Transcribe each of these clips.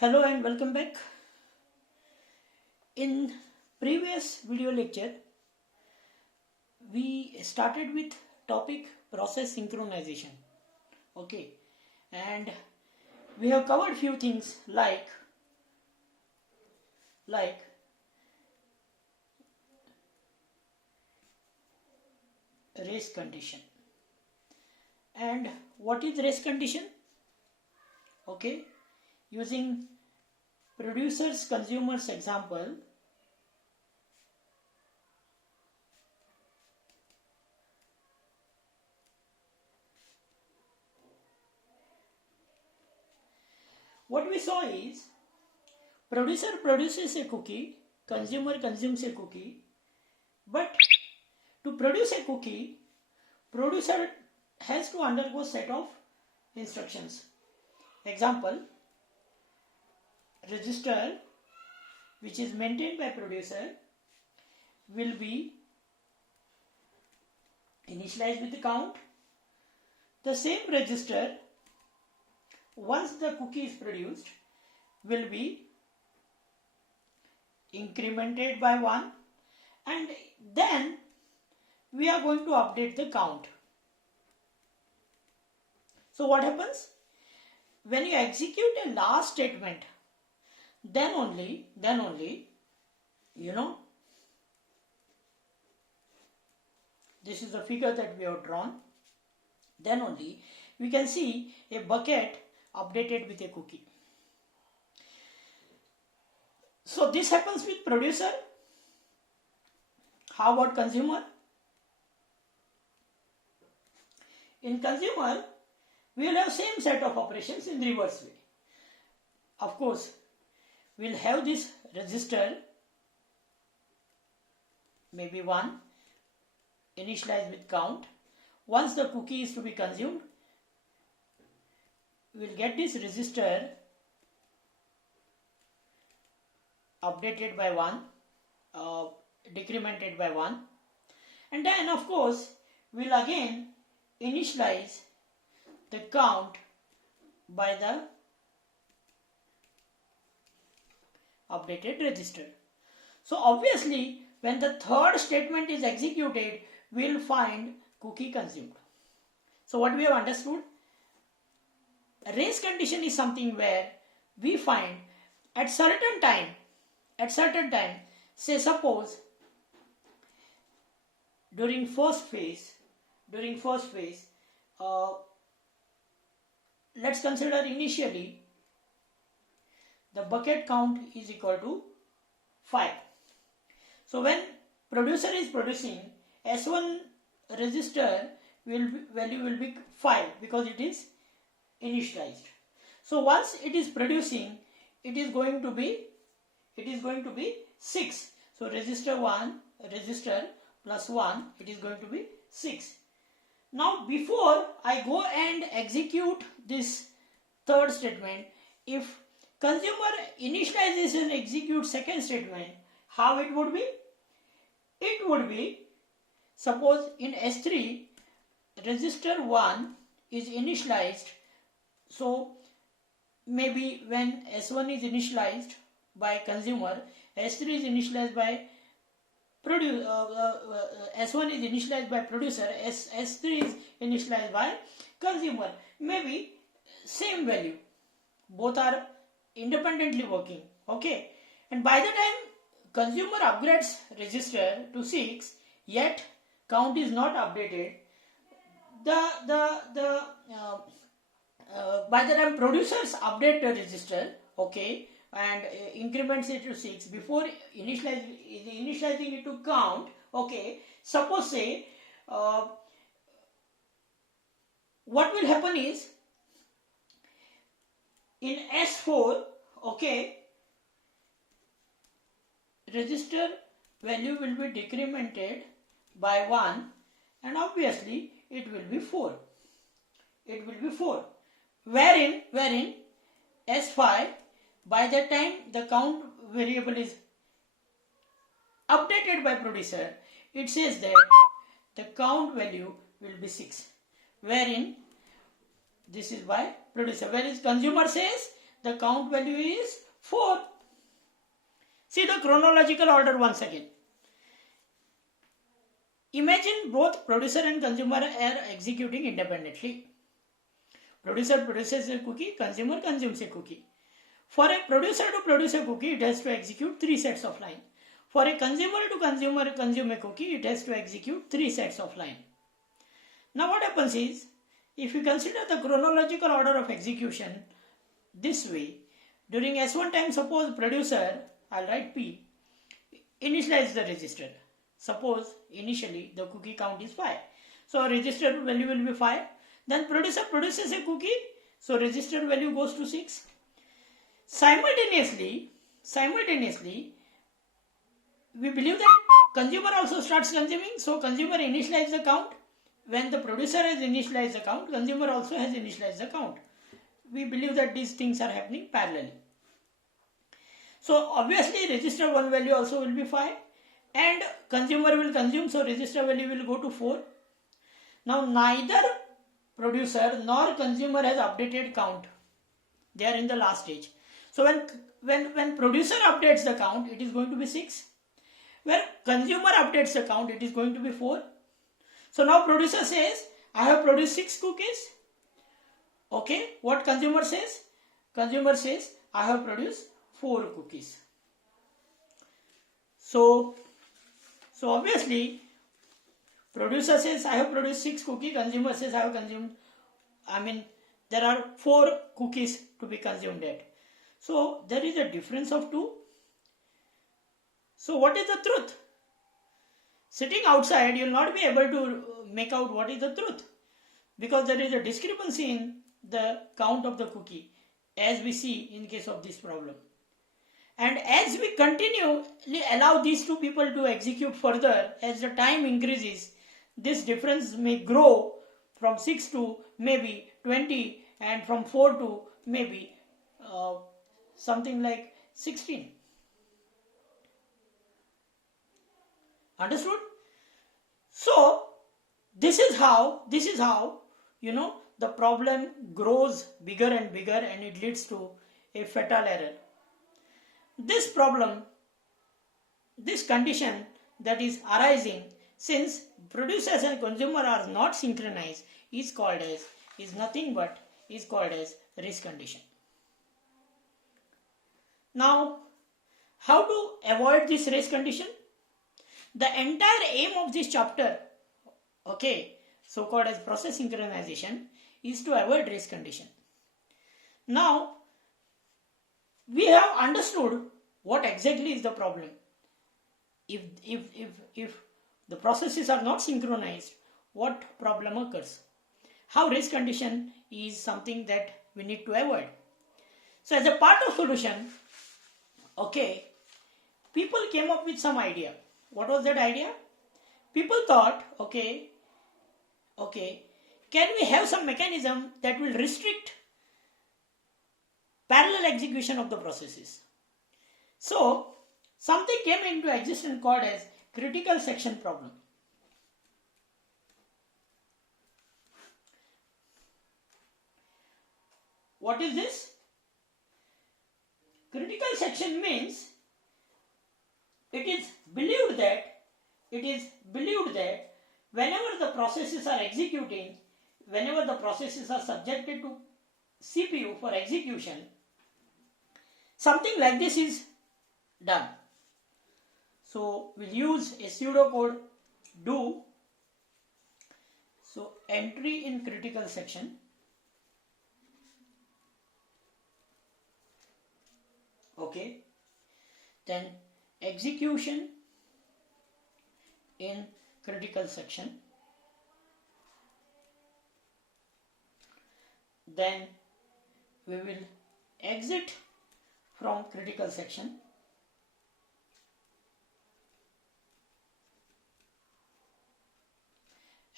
Hello and welcome back. In previous video lecture, we started with topic process synchronization. Okay, and we have covered few things like race condition. And what is race condition? Okay, using producers consumers example, what we saw is producer produces a cookie, consumer consumes a cookie, but to produce a cookie, producer has to undergo set of instructions. Example, register which is maintained by producer will be initialized with the count. The same register, once the cookie is produced, will be incremented by 1, and then we are going to update the count. So what happens? When you execute a last statement, then only, this is the figure that we have drawn, then only we can see a bucket updated with a cookie. So this happens with producer. How about consumer? In consumer, we will have same set of operations in reverse way. Of course, we will have this register, maybe 1, initialized with count. Once the cookie is to be consumed, we will get this register updated by 1, decremented by 1, and then of course we will again initialize the count by the updated register. So obviously when the third statement is executed, we will find cookie consumed. So what we have understood? Race condition is something where we find at certain time, say suppose during first phase, let's consider initially the bucket count is equal to 5. So when producer is producing, S1 register value will be 5 because it is initialized. So once it is producing, it is going to be 6. So register plus 1, it is going to be 6. Now before I go and execute this third statement, if consumer initializes and executes second statement, how it would be? It would be, suppose in S3 register 1 is initialized. So maybe when S1 is initialized by consumer, S3 is initialized by S1 is initialized by producer, S3 is initialized by consumer. Maybe same value, both are independently working. Okay, and by the time consumer upgrades register to 6, yet count is not updated. By the time producers update the register, okay, and increments it to 6 before initializing it to count. Okay, suppose say what will happen is in S4, okay, register value will be decremented by 1, and obviously it will be 4. Wherein S5, by the time the count variable is updated by producer, it says that the count value will be 6, wherein this is by producer, whereas consumer says the count value is 4. See the chronological order once again. Imagine both producer and consumer are executing independently. Producer produces a cookie, consumer consumes a cookie. For a producer to produce a cookie, it has to execute 3 sets of line. For a consumer to consume a cookie, it has to execute 3 sets of line. Now what happens is, if you consider the chronological order of execution this way, during S1 time, suppose producer, I'll write P, initialize the register. Suppose initially the cookie count is 5. So register value will be 5. Then producer produces a cookie, so register value goes to 6. Simultaneously, we believe that consumer also starts consuming, so consumer initializes the count. When the producer has initialized the count, consumer also has initialized the count. We believe that these things are happening parallelly. So obviously register 1 value also will be 5 and consumer will consume, so register value will go to 4. Now neither producer nor consumer has updated count. They are in the last stage. So when producer updates the count, it is going to be 6. When consumer updates the count, it is going to be 4. So now producer says, I have produced 6 cookies. Okay, what consumer says? Consumer says, I have produced 4 cookies. So obviously, producer says, I have produced 6 cookies. Consumer says, I have consumed, there are 4 cookies to be consumed at. So there is a difference of 2. So what is the truth? Sitting outside, you will not be able to make out what is the truth, because there is a discrepancy in the count of the cookie, as we see in case of this problem. And as we continually allow these two people to execute further, as the time increases, this difference may grow from 6 to maybe 20 and from 4 to maybe something like 16. Understood? So this is how the problem grows bigger and bigger, and it leads to a fatal error. This problem, this condition that is arising since producers and consumer are not synchronized is called as race condition. Now, how to avoid this race condition? The entire aim of this chapter, so called as process synchronization, is to avoid race condition. Now, we have understood what exactly is the problem. If the processes are not synchronized, what problem occurs? How race condition is something that we need to avoid. So as a part of solution, people came up with some idea. What was that idea? People thought, can we have some mechanism that will restrict parallel execution of the processes? So something came into existence called as critical section problem. What is this? Critical section means it is believed that whenever the processes are executing, whenever the processes are subjected to CPU for execution, something like this is done. So we'll use a pseudocode do. So entry in critical section. Then execution in critical section. Then we will exit from critical section.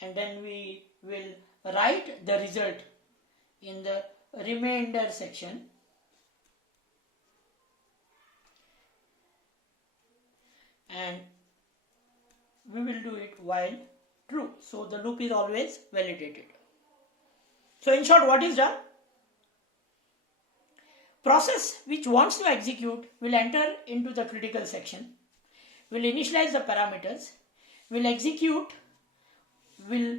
And then we will write the result in the remainder section. And we will do it while true. So the loop is always validated. So in short, what is done? process which wants to execute will enter into the critical section, will initialize the parameters, will execute, will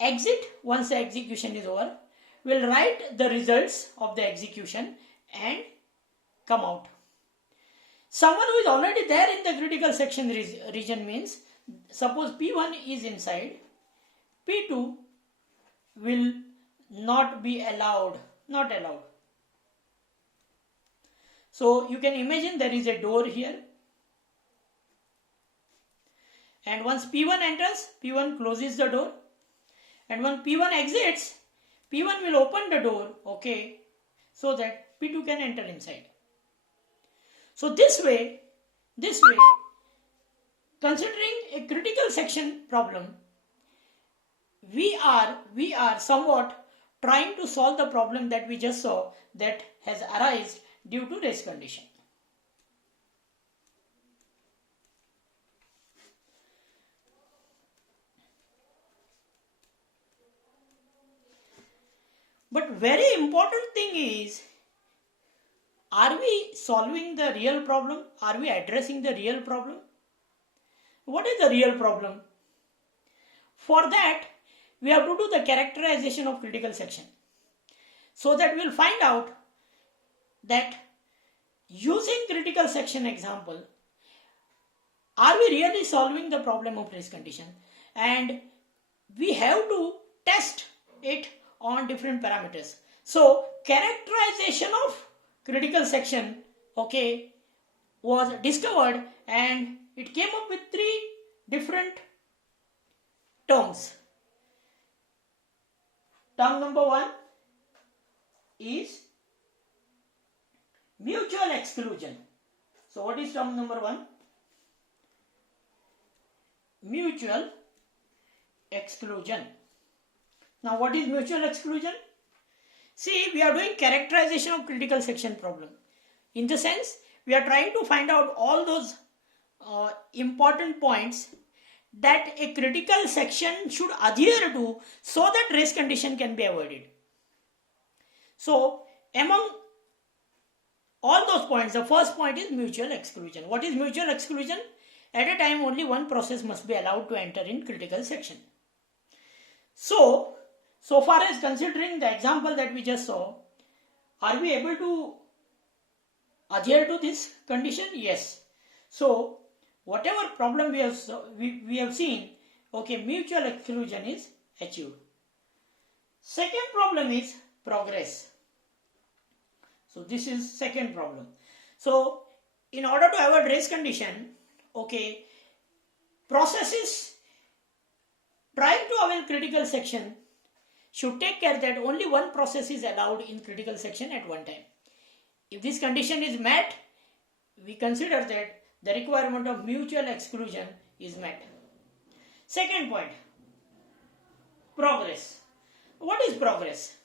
exit once the execution is over, will write the results of the execution and come out. Someone who is already there in the critical section region means, suppose P1 is inside, P2 will not be allowed, not allowed. So you can imagine there is a door here, and once P1 enters, P1 closes the door, and when P1 exits, P1 will open the door, okay, so that P2 can enter inside. So this way, considering a critical section problem, we are somewhat trying to solve the problem that we just saw that has arisen due to race condition. But very important thing is, are we solving the real problem? Are we addressing the real problem? What is the real problem? For that, we have to do the characterization of critical section, so that we will find out that using critical section example, are we really solving the problem of race condition? And we have to test it on different parameters. So characterization of critical section, okay, was discovered, and it came up with 3 different terms. Term number 1 is mutual exclusion. So what is term number 1? Mutual exclusion. Now what is mutual exclusion? See, we are doing characterization of critical section problem. In the sense, we are trying to find out all those important points that a critical section should adhere to, so that race condition can be avoided. So among all those points, the first point is mutual exclusion. What is mutual exclusion? At a time, only one process must be allowed to enter in critical section. So far as considering the example that we just saw, are we able to adhere to this condition? Yes. So whatever problem we have seen, okay, mutual exclusion is achieved. Second problem is progress. So this is second problem. So in order to avoid race condition, okay, processes trying to avail critical section should take care that only one process is allowed in critical section at one time. If this condition is met, we consider that the requirement of mutual exclusion is met. Second point, progress. What is progress?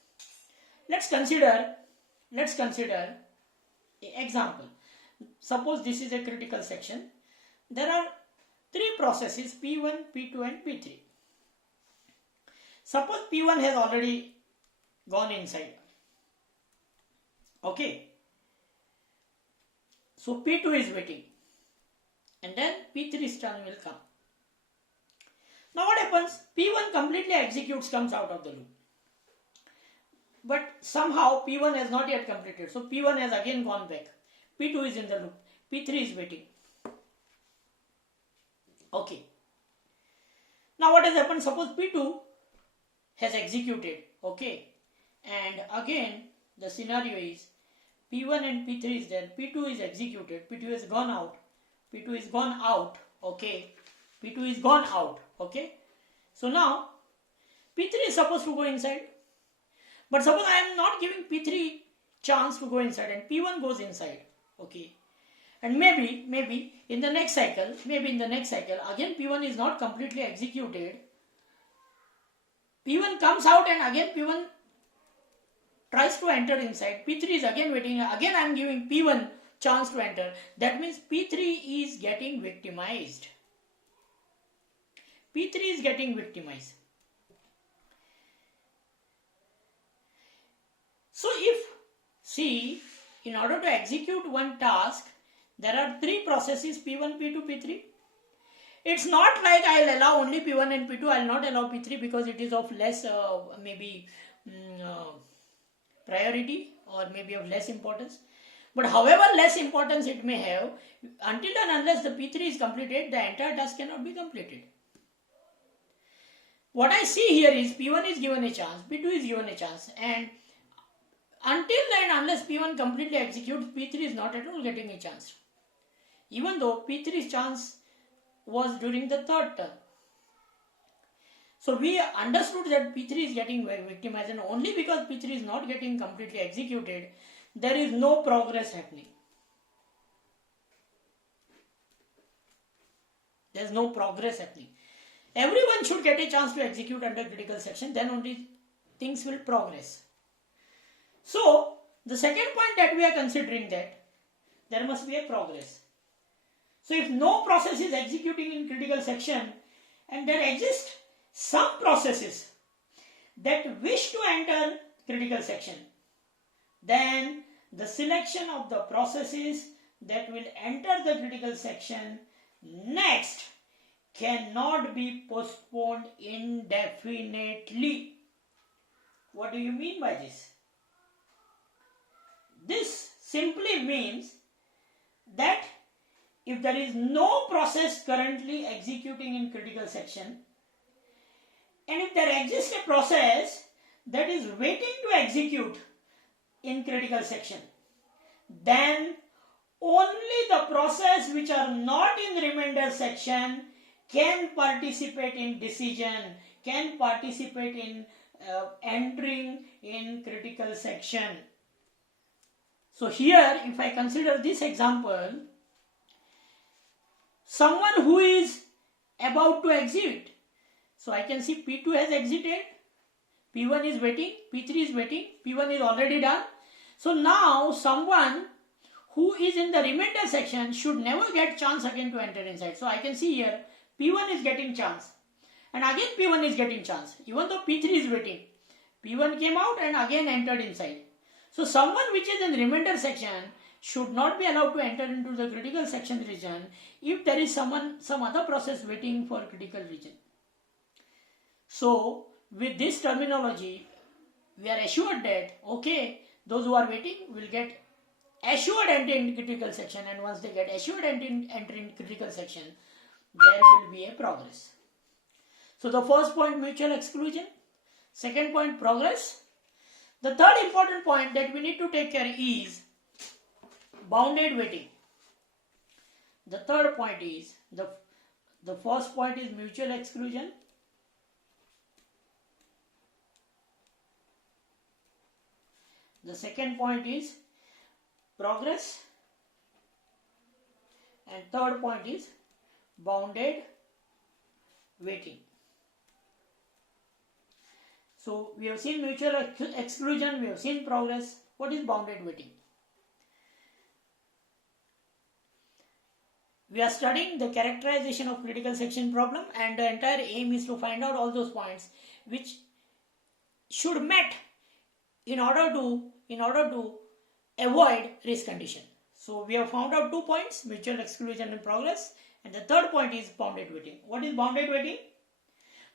Let's consider an example. Suppose this is a critical section. There are 3 processes, P1, P2 and P3. Suppose P1 has already gone inside. Okay. So P2 is waiting. And then P3's turn will come. Now what happens? P1 completely executes, comes out of the loop. But somehow P1 has not yet completed. So P1 has again gone back. P2 is in the loop. P3 is waiting. Okay. Now what has happened? Suppose P2 has executed. Okay. And again the scenario is P1 and P3 is there. P2 is executed. P2 has gone out. P2 is gone out. Okay. P2 is gone out. Okay. So now P3 is supposed to go inside. But suppose I am not giving P3 chance to go inside and P1 goes inside. Okay. And maybe in the next cycle, again P1 is not completely executed. P1 comes out and again P1 tries to enter inside. P3 is again waiting. Again I am giving P1 chance to enter. That means P3 is getting victimized. P3 is getting victimized. So in order to execute one task, there are three processes, P1, P2, P3. It's not like I'll allow only P1 and P2, I'll not allow P3 because it is of less priority or maybe of less importance. But however less importance it may have, until and unless the P3 is completed, the entire task cannot be completed. What I see here is P1 is given a chance, P2 is given a chance, and until and unless P1 completely executes, P3 is not at all getting a chance. Even though P3's chance was during the third turn. So we understood that P3 is getting victimized, and only because P3 is not getting completely executed, there is no progress happening. There is no progress happening. Everyone should get a chance to execute under critical section, then only things will progress. So the second point that we are considering, that there must be a progress. So if no process is executing in critical section and there exist some processes that wish to enter critical section, then the selection of the processes that will enter the critical section next cannot be postponed indefinitely. What do you mean by this? This simply means that if there is no process currently executing in critical section, and if there exists a process that is waiting to execute in critical section, then only the process which are not in remainder section can participate in decision, can participate in entering in critical section. So here, if I consider this example, someone who is about to exit, so I can see P2 has exited, P1 is waiting, P3 is waiting, P1 is already done. So now someone who is in the remainder section should never get chance again to enter inside. So I can see here P1 is getting chance and again P1 is getting chance, even though P3 is waiting. P1 came out and again entered inside. So someone which is in remainder section should not be allowed to enter into the critical section region if there is some other process waiting for critical region. So with this terminology, we are assured that okay, those who are waiting will get assured entry in critical section, and once they get assured entry in critical section, there will be a progress. So the first point, mutual exclusion. Second point, progress. The third important point that we need to take care is bounded waiting. The third point is, the first point is mutual exclusion. The second point is progress. And third point is bounded waiting. So we have seen mutual exclusion, we have seen progress. What is bounded waiting? We are studying the characterization of critical section problem, and the entire aim is to find out all those points which should met in order to avoid risk condition. So we have found out 2 points, mutual exclusion and progress, and the third point is bounded waiting. What is bounded waiting?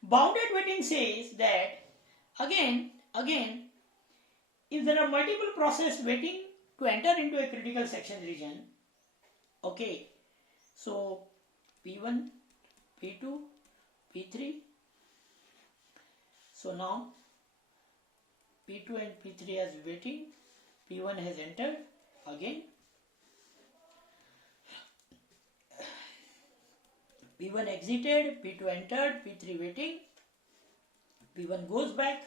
Bounded waiting says that again, if there are multiple processes waiting to enter into a critical section region, okay, so P1, P2, P3, so now P2 and P3 is waiting, P1 has entered again, P1 exited, P2 entered, P3 waiting, P1 goes back.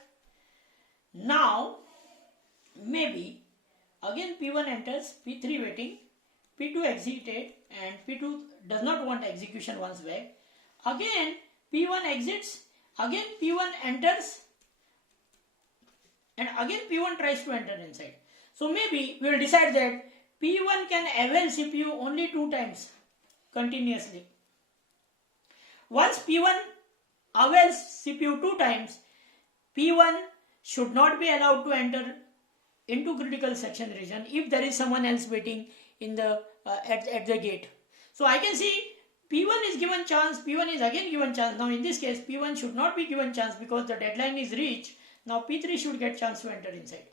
Now maybe again P1 enters, P3 waiting, P2 exited and P2 does not want execution once back. Again P1 exits, again P1 enters, and again P1 tries to enter inside. So maybe we will decide that P1 can avail CPU only 2 times continuously. Once P1 avails CPU 2 times, P1 should not be allowed to enter into critical section region if there is someone else waiting in the at the gate. So I can see P1 is given chance, P1 is again given chance. Now in this case P1 should not be given chance because the deadline is reached. Now P3 should get chance to enter inside.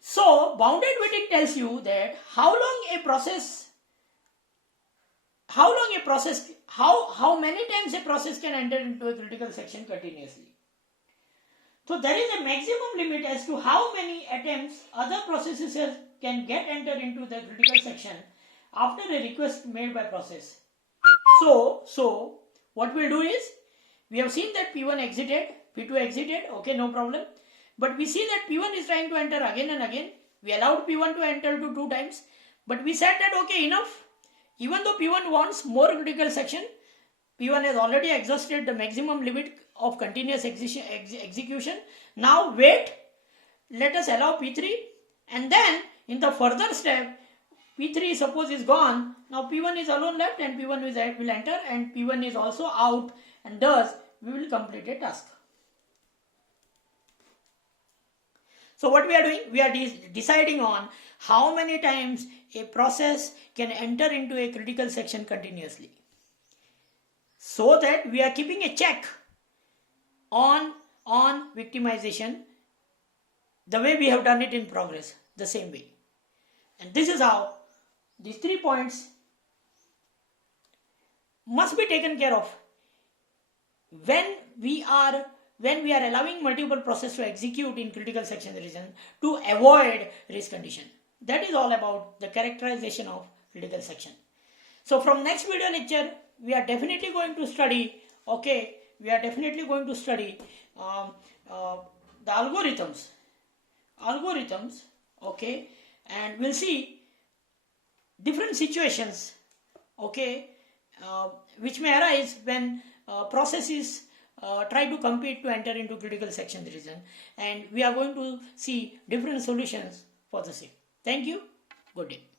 So bounded waiting tells you that how many times a process can enter into a critical section continuously. So there is a maximum limit as to how many attempts other processes can get entered into the critical section after a request made by process. So what we'll do is, we have seen that P1 exited, P2 exited, okay, no problem. But we see that P1 is trying to enter again and again. We allowed P1 to enter to 2 times. But we said that okay, enough. Even though P1 wants more critical section, P1 has already exhausted the maximum limit of continuous execution. Now wait, let us allow P3, and then in the further step, P3 suppose is gone. Now P1 is alone left and P1 will enter, and P1 is also out, and thus we will complete a task. So what we are doing? We are deciding on how many times a process can enter into a critical section continuously, so that we are keeping a check on victimization the way we have done it in progress, the same way. And this is how these 3 points must be taken care of when we are allowing multiple processes to execute in critical section region to avoid race condition. That is all about the characterization of critical section. So from next video lecture, we are definitely going to study, okay, the algorithms, okay, and we'll see different situations, okay, which may arise when processes try to compete to enter into critical section region, and we are going to see different solutions for the same. Thank you. Good day.